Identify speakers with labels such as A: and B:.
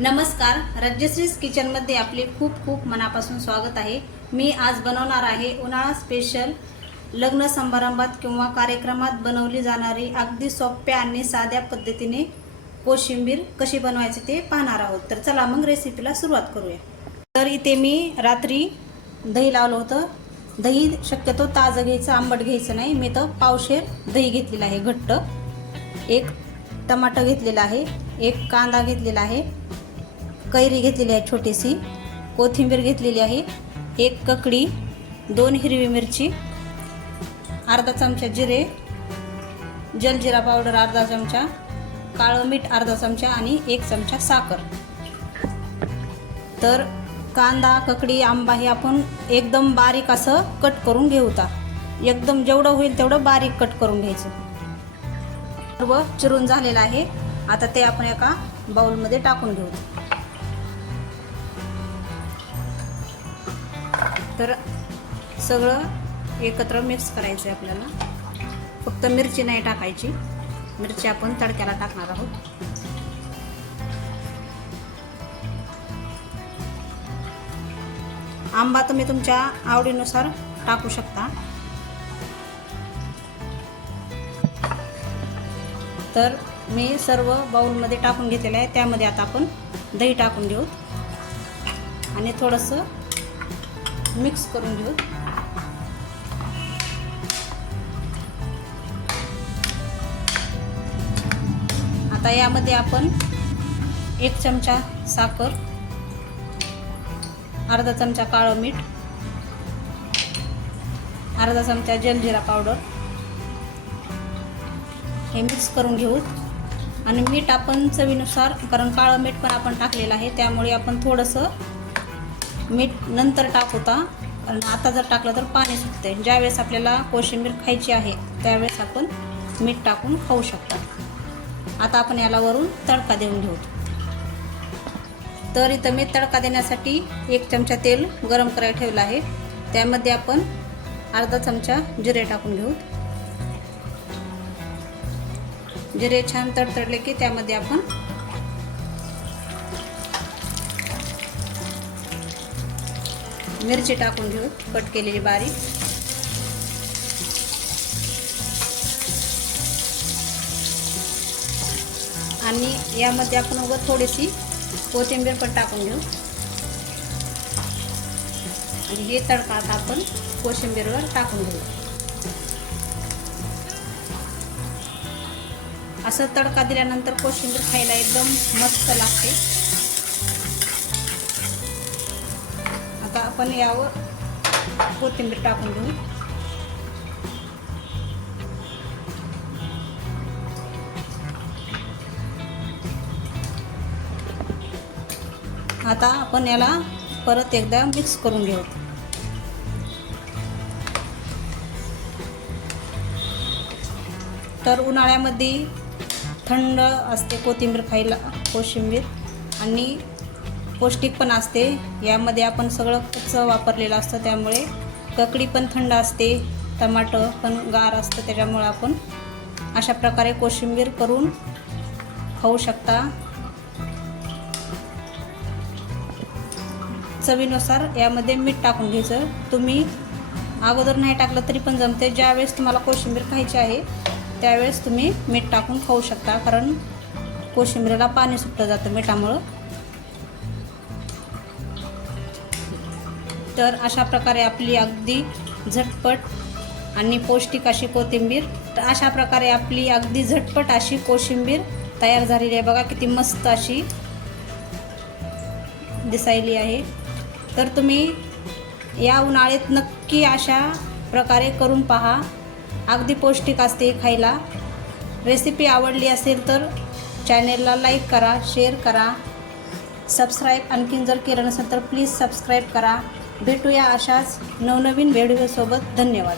A: नमस्कार राज्यश्रीज किचनमध्ये आपले खूप खूप मनापासून स्वागत आहे. मी आज बनवणार आहे उन्हाळा स्पेशल लग्न समारंभात किंवा कार्यक्रमात बनवली जाणारी अगदी सोप्या आणि साध्या पद्धतीने कोशिंबीर कशी बनवायची ते पाहणार आहोत. तर चला मग रेसिपीला सुरुवात करूया. तर इथे मी रात्री दही लावलं होतं. दही शक्यतो ताजं घ्यायचं आंबट घ्यायचं नाही. मी तर पावशेर दही घेतलेलं आहे घट्ट. एक टमाटर घेतलेला आहे एक कांदा घेतलेला आहे. कैरी घेतलेली आहे छोटीशी. कोथिंबीर घेतलेली आहे. एक ककडी दोन हिरवी मिरची अर्धा चमचा जिरे जलजिरा पावडर अर्धा चमचा काळं मीठ अर्धा चमचा आणि एक चमचा साखर. तर कांदा ककडी आंबा हे आपण एकदम बारीक असं कट करून घेऊ ता एकदम जेवढं होईल तेवढं बारीक कट करून घ्यायचं. सर्व चिरून झालेलं आहे. आता ते आपण एका बाउलमध्ये टाकून घेऊ. तर सगळं एकत्र मिक्स करायचं आहे आपल्याला. फक्त मिरची नाही टाकायची. मिरची आपण तडक्याला टाकणार आहोत. आंबा तुम्ही तुमच्या आवडीनुसार टाकू शकता. तर मी सर्व बाऊलमध्ये टाकून घेतलेलं आहे. त्यामध्ये आता आपण दही टाकून घेऊ आणि थोडंसं मिक्स करून घेऊ. आता यामध्ये आपण एक चमचा साखर अर्धा चमचा काळं मीठ अर्धा चमचा जलजिरा पावडर हे मिक्स करून घेऊ. आणि मीठ आपण चवीनुसार कारण काळं मीठ पण आपण टाकलेलं आहे त्यामुळे आपण थोडंसं मीठ नंतर टाकूता कारण आता जर टाकलं तर पाणी सुटते ज्यावेळेस आपल्याला कोशिंबीर खायची आहे त्यावेळेस आपण मीठ टाकून खाऊ शकता. आता आपण याला वरून तडका देऊन घेऊ. तर इथं मी तडका देण्यासाठी एक चमचा तेल गरम करायला ठेवलं आहे. त्यामध्ये आपण अर्धा चमचा जिरे टाकून घेऊ. जिरे छान तडतडले की त्यामध्ये आपण मिरची टाकून घेऊ कट केलेली बारीक. आणि यामध्ये आपण उगत थोडीशी कोथिंबीर पण टाकून घेऊ. आणि हे तडका आता आपण कोशिंबीरवर टाकून घेऊ. असं तडका दिल्यानंतर कोशिंबीर खायला एकदम मस्त लागते आता आपण यावर कोथिंबीर टाकून घेऊ. आता आपण याला परत एकदा मिक्स करून घेऊ. तर उन्हाळ्यामध्ये थंड असते कोथिंबीर खायला कोशिंबीर. आणि पौष्टिक पण असते. यामध्ये आपण सगळं कच्चं वापरलेलं असतं. त्यामुळे ककडी पण थंड असते टमाटर पण गार असतं त्याच्यामुळं आपण अशा प्रकारे कोशिंबीर करून खाऊ शकता. चवीनुसार यामध्ये मीठ टाकून घ्यायचं. तुम्ही अगोदर नाही टाकलं तरी पण जमते. ज्यावेळेस तुम्हाला कोशिंबीर खायची आहे त्यावेळेस तुम्ही मीठ टाकून खाऊ शकता. कारण कोशिंबीरला पाणी सुटलं जातं मिठामुळं. तर अशा प्रकारे आपली अगदी झटपट आणि पौष्टिक अशी कोथिंबीर तर अशा प्रकारे आपली अगदी झटपट अशी कोशिंबीर तयार झालेली आहे. बघा किती मस्त अशी दिसायली आहे. तर तुम्ही या उन्हाळ्यात नक्की अशा प्रकारे करून पहा. अगदी पौष्टिक असते खायला. रेसिपी आवडली असेल तर चॅनेलला लाईक करा शेअर करा. सबस्क्राईब आणखीन जर केलं नसेल तर प्लीज सबस्क्राईब करा. भेटूया अशाच नवनवीन व्हिडिओसोबत धन्यवाद.